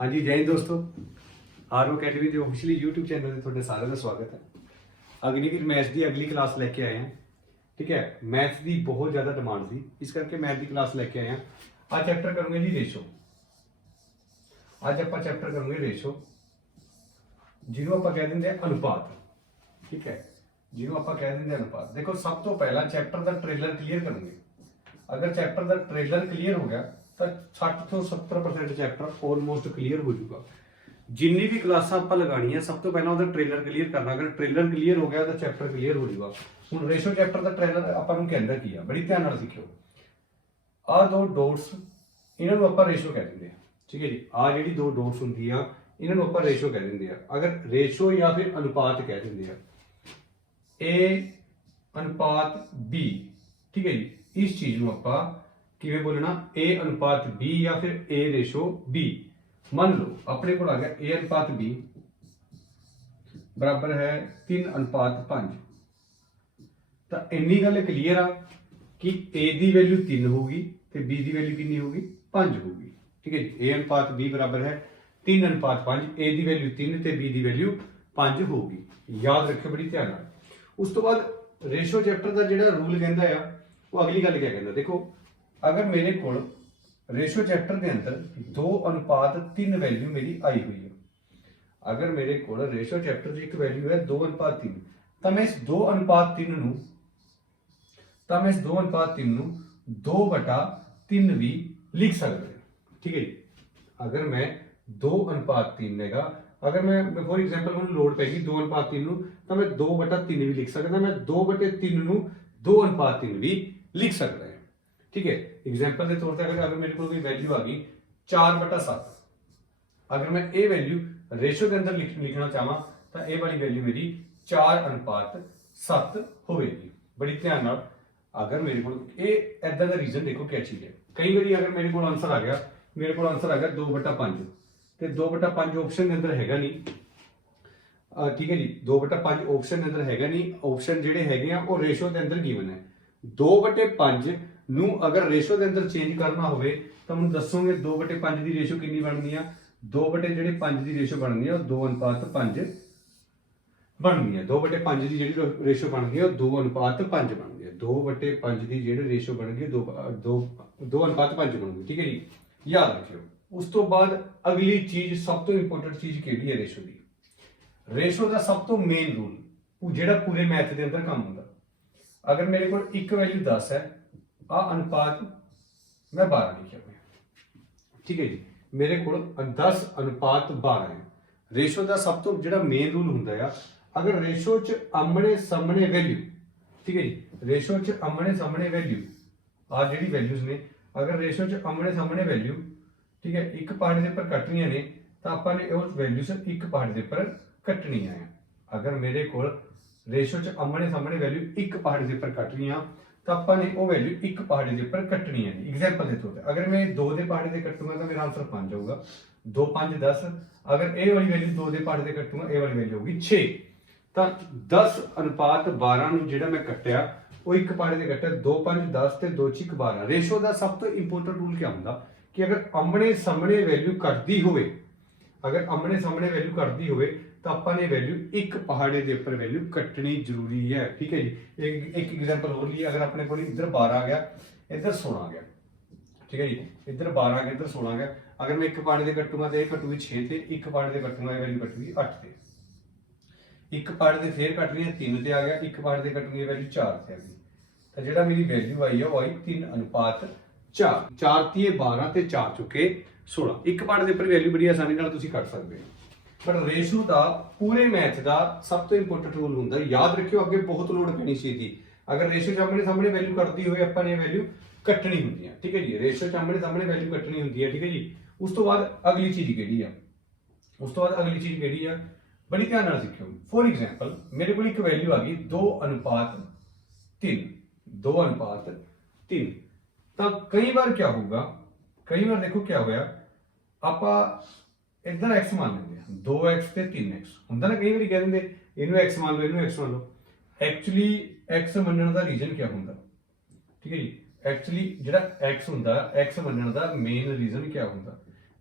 हाँ जी, जय हिंद दोस्तों। आर अकैडमी के ऑफिशियली यूट्यूब चैनल से थोड़े सारे का स्वागत है। अग्निवीर मैथ की अगली क्लास लैके आए हैं। ठीक है, मैथ की बहुत ज़्यादा डिमांड थी, इस करके मैथ की क्लास लैके आए हैं। आज चैप्टर करूँगे जी रेशो। आज आप चैप्टर करूँगे रेशो, जिन्हों आप कह देंगे अनुपात। ठीक है, जिन्हों आप कह देंगे अनुपात। देखो, सब तो पहला चैप्टर का ट्रेलर क्लीयर करूँगे। अगर चैप्टर का ट्रेलर क्लीयर हो गया तो 60 ਤੋਂ 70% चैप्टर ऑलमोस्ट क्लीयर हो जाऊगा। जिन्नी भी क्लासां आप लगानी सब तो पहला ਉਹਦਾ ट्रेलर क्लीयर करना। अगर ट्रेलर क्लीयर हो गया तो चैप्टर क्लीयर हो जाऊगा। ਹੁਣ ਰੇਸ਼ੋ ਚੈਪਟਰ ਦਾ ਟ੍ਰੇਲਰ ਆਪਾਂ ਨੂੰ ਕਹਿੰਦਾ ਕੀ ਆ, ਬੜੀ ਧਿਆਨ ਨਾਲ ਸਿੱਖਿਓ। ਆ ਦੋ ਡੋਟਸ, ਇਹਨਾਂ ਨੂੰ ਆਪਾਂ ਰੇਸ਼ੋ ਕਹਿ ਦਿੰਦੇ ਆ। ਠੀਕ ਹੈ ਜੀ, ਆ ਜਿਹੜੀ ਦੋ ਡੋਟਸ ਹੁੰਦੀ ਆ ਇਹਨਾਂ ਨੂੰ ਆਪਾਂ ਰੇਸ਼ੋ ਕਹਿ ਦਿੰਦੇ ਆ। ਅਗਰ ਰੇਸ਼ੋ ਜਾਂ ਫਿਰ ਅਨੁਪਾਤ ਕਹਿ ਦਿੰਦੇ ਆ, A अनुपात B। ठीक है जी, इस चीज ਨੂੰ ਆਪਾਂ ਕਿਵੇਂ ਬੋਲਣਾ, A अनुपात B ਜਾਂ ਫਿਰ A रेशो B। ਮੰਨ ਲਓ ਆਪਣੇ ਕੋਲ ਆ ਗਿਆ A अनुपात B ਬਰਾਬਰ ਹੈ 3 अनुपात 5। ਤਾਂ ਇੰਨੀ ਗੱਲ ਕਲੀਅਰ ਆ ਕਿ A ਦੀ ਵੈਲਿਊ 3 ਹੋਊਗੀ ਤੇ B ਦੀ ਵੈਲਿਊ ਕਿੰਨੀ ਹੋਊਗੀ, 5 ਹੋਊਗੀ। ਠੀਕ ਹੈ ਜੀ, A अनुपात B ਬਰਾਬਰ ਹੈ 3 अनुपात 5। A ਦੀ ਵੈਲਿਊ 3 ਤੇ B ਦੀ ਵੈਲਿਊ 5 ਹੋਊਗੀ। ਯਾਦ ਰੱਖਿਓ ਬੜੀ ਧਿਆਨ ਨਾਲ। ਉਸ ਤੋਂ ਬਾਅਦ रेशो चैप्टर का जो रूल कहता है वो अगली गल क्या कहता, देखो अगर मेरे को रेशो चैप्टर के अंदर 2 अनुपात 3 वैल्यू मेरी आई हुई है। अगर मेरे को रेशो चैप्टर की एक वैल्यू है 2 अनुपात 3, तो मैं इस 2 अनुपात 3 नूं 2/3 भी लिख सकता है। ठीक है जी, अगर मैं 2 अनुपात 3 है, अगर मैं फॉर एग्जाम्पल मैं लोड पैगी 2 अनुपात 3 तो मैं 2/3 भी लिख सकता, मैं 2/3 2 अनुपात 3 भी लिख सकता है। ठीक है, एग्जाम्पल के तौर पर अगर मेरे को कोई वैल्यू आ गई 4/7, अगर मैं ये वैल्यू रेशो के अंदर लिखना चाहवा तो ये वाली वैल्यू मेरी 4/7 होगी। बड़ी ध्यान नाल अगर मेरे को इदा का रीजन देखो क्या चीज़ है। कई बार अगर मेरे को आंसर आ गया, मेरे को आंसर आ गया 2/5 ਤੇ 2/5 ਆਪਸ਼ਨ ਦੇ ਅੰਦਰ ਹੈਗਾ ਨਹੀਂ। ਠੀਕ ਹੈ ਜੀ, 2/5 ਆਪਸ਼ਨ ਦੇ ਅੰਦਰ ਹੈਗਾ ਨਹੀਂ। ਆਪਸ਼ਨ ਜਿਹੜੇ ਹੈਗੇ ਆ ਉਹ ਰੇਸ਼ੋ ਦੇ ਅੰਦਰ ਗਿਵਨ ਹੈ। 2/5 ਨੂੰ ਅਗਰ ਰੇਸ਼ੋ ਦੇ ਅੰਦਰ ਚੇਂਜ ਕਰਨਾ ਹੋਵੇ ਤਾਂ ਮੈਨੂੰ ਦੱਸੋਗੇ 2/5 ਦੀ ਰੇਸ਼ੋ ਕਿੰਨੀ ਬਣਦੀ ਆ। 2/5 ਦੀ ਰੇਸ਼ੋ ਬਣਦੀ ਆ ਉਹ 2 अनुपात 5 ਬਣਦੀ ਆ। 2/5 ਦੀ ਜਿਹੜੀ ਰੇਸ਼ੋ ਬਣਦੀ ਆ ਉਹ 2 अनुपात 5 ਬਣਦੀ ਆ। 2/5 ਦੀ ਜਿਹੜੀ ਰੇਸ਼ੋ ਬਣਦੀ 2 अनुपात 5 ਬਣੂਗੀ। ਠੀਕ ਹੈ ਜੀ, ਯਾਦ ਰੱਖਿਓ। उस तो बाद अगली चीज सब तो इंपोर्टेंट चीज केड़ी है रेशो की। रेशो का सब तो मेन रूल जो पूरे मैथ के अंदर काम होंगे। अगर मेरे को एक वैल्यू 10 है, आ अनुपात मैं 12 लिखा हुआ। ठीक है जी, मेरे को 10 अनुपात 12 है। रेशो का सब तो जो मेन रूल होंगे आ, अगर रेशो च आमने सामने वैल्यू, ठीक है जी, रेशो च आमने सामने वैल्यू आ जी वैल्यूज ने, अगर रेशो च आमने सामने वैल्यू ठीक है एक पहाड़ के पर कटनिया ने तो आपने उस वैल्यूज एक पहाड़ के पर कटनिया है। अगर मेरे को रेशो च आमने सामने वैल्यू एक पहाड़ के पर कटनी तो आपने वो वैल्यू एक पहाड़ के पर कटनी है। एग्जाम्पल के तौर पर अगर मैं 2 के पहाड़ से कटूंगा तो मेरा आंसर 5 होगा। 2 5 10, अगर ये वाली वैल्यू 2 के पहाड़ से कटूंगा ये वाली वैल्यू होगी 6। तो 10 अनुपात 12 जो मैं कट्टिया वो एक पहाड़ से कट्टिया 2 5 10 ਤੇ 2 6 12। रेशो का सब तो इंपोर्टेंट रूल क्या होंगे कि अगर आमने सामने वैल्यू कटती होवे, अगर आमने सामने वैल्यू कटती होवे तो आपने वैल्यू एक पहाड़े के ऊपर वैल्यू कटनी जरूरी है। ठीक है जी, एक एग्जांपल हो ली, अगर अपने को इधर 12 आ गया इधर 16 आ गया। ठीक है जी, इधर 12 आ गया इधर 16 आ गया। अगर मैं एक पहाड़े से कटूंगा तो यह कटूगी 6 से, एक पहाड़े से कटूंगा ये वैल्यू कटूगी 8 से। एक पहाड़े से फिर कट रही है 3 से आ गया, एक पहाड़े से कटूंगी वैल्यू 4 से आ गई। तो जो मेरी वैल्यू आई है वो आई 3 अनुपात 4। 4 तीए 12 ਤੇ 4 ਚੁੱਕੇ 16। ਇੱਕ ਪਾਰਟ ਦੇ ਉੱਪਰ ਵੈਲਿਊ ਬੜੀ ਆਸਾਨੀ ਨਾਲ ਤੁਸੀਂ ਕੱਢ ਸਕਦੇ ਹੋ। ਪਰ ਰੇਸ਼ੋ ਦਾ ਪੂਰੇ ਮੈਥ ਦਾ ਸਭ ਤੋਂ ਇੰਪੋਰਟੈਂਟ ਰੂਲ ਹੁੰਦਾ, ਯਾਦ ਰੱਖਿਓ ਅੱਗੇ ਬਹੁਤ ਲੋੜ ਪੈਣੀ ਸੀ ਦੀ। ਅਗਰ ਰੇਸ਼ੋ ਚ ਆਪਣੇ ਸਾਹਮਣੇ ਵੈਲਿਊ ਕੱਢਦੀ ਹੋਵੇ ਆਪਾਂ ਨੇ ਵੈਲਿਊ ਕੱਟਣੀ ਹੁੰਦੀ ਹੈ। ਠੀਕ ਹੈ ਜੀ, ਰੇਸ਼ੋ ਚ ਆਪਣੇ ਸਾਹਮਣੇ ਵੈਲਿਊ ਕੱਟਣੀ ਹੁੰਦੀ ਹੈ। ਠੀਕ ਹੈ ਜੀ, ਉਸ ਤੋਂ ਬਾਅਦ ਅਗਲੀ ਚੀਜ਼ ਕਿਹੜੀ ਆ, ਉਸ ਤੋਂ ਬਾਅਦ ਅਗਲੀ ਚੀਜ਼ ਕਿਹੜੀ ਆ, ਬੜੀ ਧਿਆਨ ਨਾਲ ਸਿੱਖਿਓ। ਫੋਰ ਐਗਜ਼ਾਮਪਲ ਮੇਰੇ ਕੋਲ ਇੱਕ ਵੈਲਿਊ ਆ ਗਈ 2 अनुपात 3, 2 अनुपात 3। तो कई बार क्या होगा, कई बार देखो क्या होया आप इधर x मान लेंगे 2x ਤੇ 3x ਹੁੰਦਾ ਨਾ। कई बार कह देंगे इनू x मान लो, इनू x मान लो। एक्चुअली x ਮੰਨਣ ਦਾ ਰੀਜ਼ਨ क्या ਹੁੰਦਾ, ठीक है जी, एक्चुअली ਜਿਹੜਾ x ਹੁੰਦਾ x ਮੰਨਣ ਦਾ मेन रीजन क्या ਹੁੰਦਾ।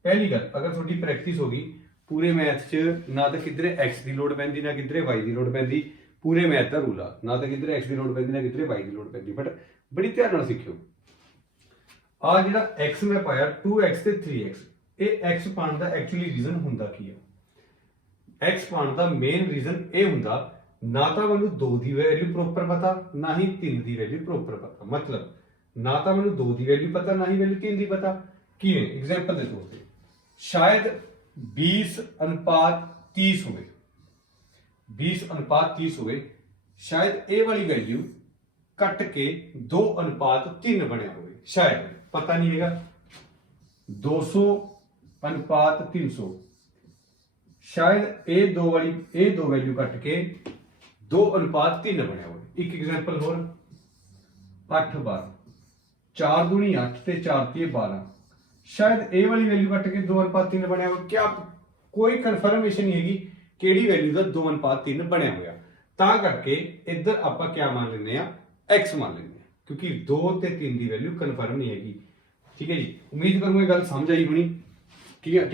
पहली गल अगर थोड़ी प्रैक्टिस होगी पूरे मैथ च ना तो किधरे एक्स की लोड़ पैंदी ना किधरे वाई की लोड़ पैंदी, पूरे मैथ का रूल आ ना तो किधरे एक्स की लोड़ पैंदी ना किधरे वाई की लोड़ पैंदी। बट बड़ी ध्यान नाल सिक्खियो। आ जिहड़ा एक्स मैं पाया 2x ते 3x, ये एक्स पाने का एक्चुअली रीजन हुंदा की है? एक्स पाने का मेन रीजन ये हुंदा ना तो मैनू 2 की वैल्यू प्रॉपर पता ना ही 3 की वैल्यू प्रॉपर पता। मतलब ना तो मैनू 2 की वैल्यू पता ना ही वैल्यू 3 की पता। किवें? एग्जाम्पल के तौर पर शायद 20:30 हो, 20:30 हो, शायद ए वाली वैल्यू कट के 2:3 बनया हो, शायद पता नहीं है। 200:300 शायद ए दो वैल्यू कट के 2:3 बनया हो। एक एग्जाम्पल होर 8:12, 4 दूनी 8 ते 4 तीए 12, शायद ए वाली वैल्यू कट के 2:3 बनया हो। क्या कोई कन्फर्मेशन नहीं हैगी किहड़ी वैल्यू का 2:3 बनया होया, तां करके इधर आपां क्या मान लेने आ, एक्स मान लेने आ, क्योंकि 2 ते 3 की वैल्यू कन्फर्म नहीं हैगी। ठीक है जी, उम्मीद करूंगा गल समझ आई होनी। ठीक है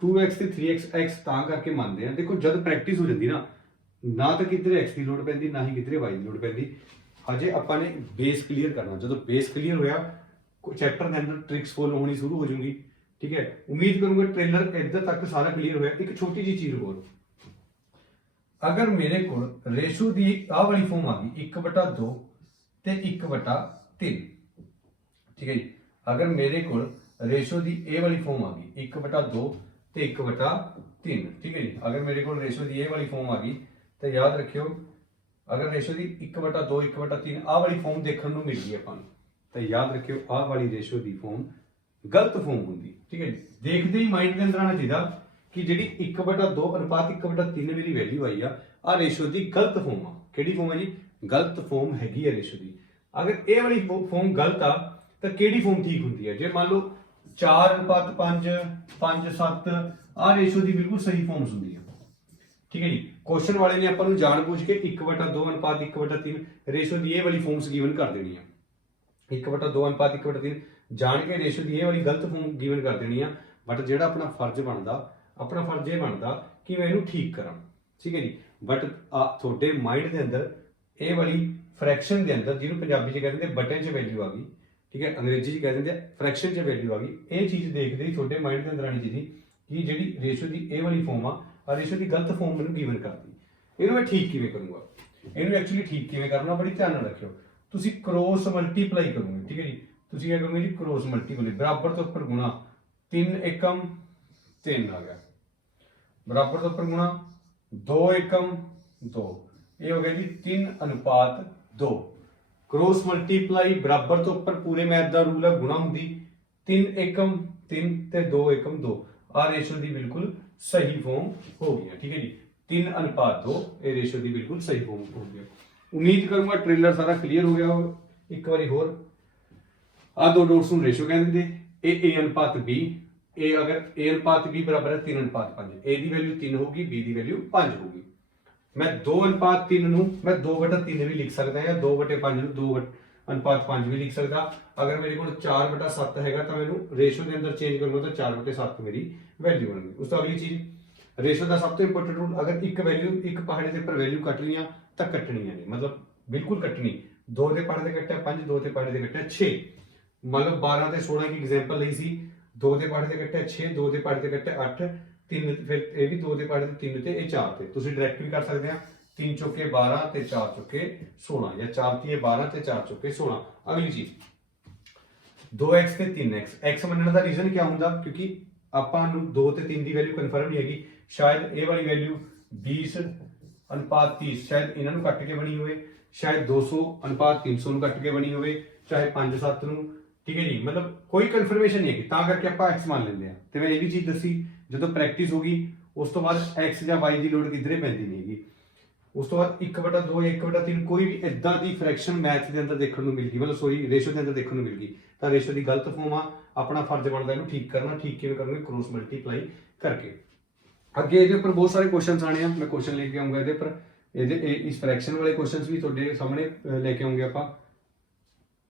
2x ते 3x एक्स तां करके मानते हैं। देखो जब प्रैक्टिस हो जाती ना तो किधरे एक्स की लोड़ पैंदी ना ही किधरे वाई की लोड़ पैंदी। हजे आपां ने बेस क्लीयर करना, जो बेस क्लीयर होया चैप्टर के अंदर ट्रिक्स फॉलो होनी शुरू हो जाऊंगी। ठीक है, उम्मीद करूंगा ट्रेलर इधर तक सारा क्लीयर होया। एक छोटी जी चीज होर, अगर मेरे को रेशो की आ वाली फॉर्म आ गई 1/2 ते 1/3। ठीक है जी, अगर मेरे को रेशो की ए वाली फॉर्म आ गई 1/2 ते 1/3। ठीक है जी, अगर मेरे को रेशो की ए वाली फॉर्म आ गई तो याद रखियो अगर रेशो की 1/2 1/3 आ वाली फॉर्म देखने को मिल गई अपन तो याद रखियो आ वाली रेशो की फॉर्म गलत फॉर्म होंगी। ठीक है, देखते ही माइंड के अंदर आना चाहिए कि जी 1/2:1/3 मेरी वैल्यू आई आ रेशो की गलत फॉर्म आ। किहड़ी फॉर्म है जी? गलत फॉर्म हैगी है रेशो की। अगर ये वाली फॉर्म गलत आ तो किहड़ी फॉर्म ठीक होंगी है? जे मान लो 4:5 5:7 आ रेशो की बिल्कुल सही फॉर्म्स होंगी है। ठीक है जी, क्वेश्चन वाले ने अपन जानबूझ के 1/2:1/3 रेशो की ये वाली फॉर्म्स गिवन कर देनी है। 1/2:1/3 जान के रेशो की ये वाली गलत फॉर्म गिवन कर देनी है। बट जो अपना फर्ज ये बनता कि मैं इनू ठीक करा। ठीक है जी, बट थोड़े माइंड के अंदर ये वाली फ्रैक्शन के अंदर जिन्होंने पंजाबी च कहते हैं बटन च वैल्यू आ गई। ठीक है, अंग्रेजी च कहते हैं फ्रैक्शन च वैल्यू आ गई। ये चीज़ देखते ही थोड़े माइंड के अंदर आनी चाहिए कि जी रेशो की ए वाली फॉर्म आ रेशो की गलत फॉर्म मैंने गिवन करती, इन्हू मैं ठीक किवें करूँगा, इन्हू एक्चुअली ठीक किवें करना बड़ी ध्यान रखियो। तुसी क्रॉस मल्टीप्लाई करोगे। ठीक है जी, तुसी क्या करोगे जी क्रॉस मल्टीप्लाई बराबर तो ऊपर गुणा 3 एकम 3 आ गया, बराबर तो ऊपर गुणा 2 एकम 2, ये हो गया जी 3:2। क्रॉस मल्टीप्लाई बराबर तो ऊपर पूरे मैथ का रूल है गुणा होंगी 3 एकम 3 ते 2 एकम 2 आ रेशो की बिल्कुल सही फॉर्म हो गया। ठीक है जी, 3:2 ये रेशो की बिल्कुल सही फॉर्म हो गया। उम्मीद करूंगा ट्रेलर सारा क्लीयर हो गया हो। एक बार होर आ दो डॉट्स ਨੂੰ रेशो कह देंगे a/b, ए अगर a/b बराबर है 3:5, ए की वैल्यू 3 होगी बी की वैल्यू 5 होगी। मैं 2:3 ਨੂੰ मैं 2/3 भी लिख सकता है, 2/5 ਨੂੰ 2:5 भी लिख सकता। अगर मेरे को 4/7 हैगा तो मैं रेशो के अंदर चेंज करूंगा तो 4/7 मेरी वैल्यू बन गई। उस तो अगली चीज रेशो का सब तो इंपोर्टेंट रूल, अगर एक वैल्यू एक पहाड़े के ऊपर वैल्यू कट लिया तो कटनियां नहीं, मतलब बिल्कुल कटनी। 2 के पहाड़े से कट्टा 5, 2 के पहाड़े से कट्टा 6, मतलब 12 ਤੇ 16 की एग्जांपल ਲਈ ਸੀ। 2 ਦੇ ਪਹਾੜੇ ਤੇ ਕੱਟਿਆ 6, 2 ਦੇ ਪਹਾੜੇ ਤੇ ਕੱਟਿਆ 8, 3 ਫਿਰ ਇਹ ਵੀ 2 ਦੇ ਪਹਾੜੇ ਤੇ 3 ਤੇ ਇਹ 4 ਤੇ ਤੁਸੀਂ ਡਾਇਰੈਕਟ ਵੀ ਕਰ ਸਕਦੇ ਆ 3 ਚੌਕੇ 12 ਤੇ 4 ਚੌਕੇ 16 ਜਾਂ 4 ਤੀਏ 12 ਤੇ 4 ਚੌਕੇ 16। ਅਗਲੀ ਚੀਜ਼ 2x ਤੇ 3x, x ਮੰਨਣ ਦਾ ਰੀਜ਼ਨ ਕੀ ਹੁੰਦਾ? ਕਿਉਂਕਿ ਆਪਾਂ ਨੂੰ 2 ਤੇ 3 ਦੀ ਵੈਲਿਊ ਕਨਫਰਮ ਨਹੀਂ ਹੈਗੀ। ਸ਼ਾਇਦ ਇਹ ਵਾਲੀ ਵੈਲਿਊ 20:30 ਸ਼ਾਇਦ ਇਹਨਾਂ ਨੂੰ ਕੱਟ ਕੇ ਬਣੀ ਹੋਵੇ, शायद 200:300 ਨੂੰ ਕੱਟ ਕੇ ਬਣੀ ਹੋਵੇ, ਚਾਹੇ 5-7 ਨੂੰ। ठीक है जी, मतलब कोई कन्फर्मेशन नहीं है करके आप एक्स मान लेंगे। तो मैं ये भी चीज़ दसी जो प्रैक्टिस होगी उस तो बाद एक्स या वाई की लोड़ किधरे पैंती नहीं हैगी। उस तो बाद 1/2 या 1/3 कोई भी इदा की फ्रैक्शन मैथ के अंदर देखने को मिल गई, मतलब सॉरी रेशो के अंदर देखने को मिल गई तो रेशो की गलत फॉर्म आ। अपना फर्ज बनता है इन्हू ठीक करना। ठीक किवें करोगे? क्रॉस मल्टीप्लाई करके। अगे ये पर बहुत सारे क्वेश्चन आने हैं, मैं क्वेश्चन लेके आऊँगा ये इस फ्रैक्शन वाले क्वेश्चन भी थोड़े सामने लेके आऊँगे आप।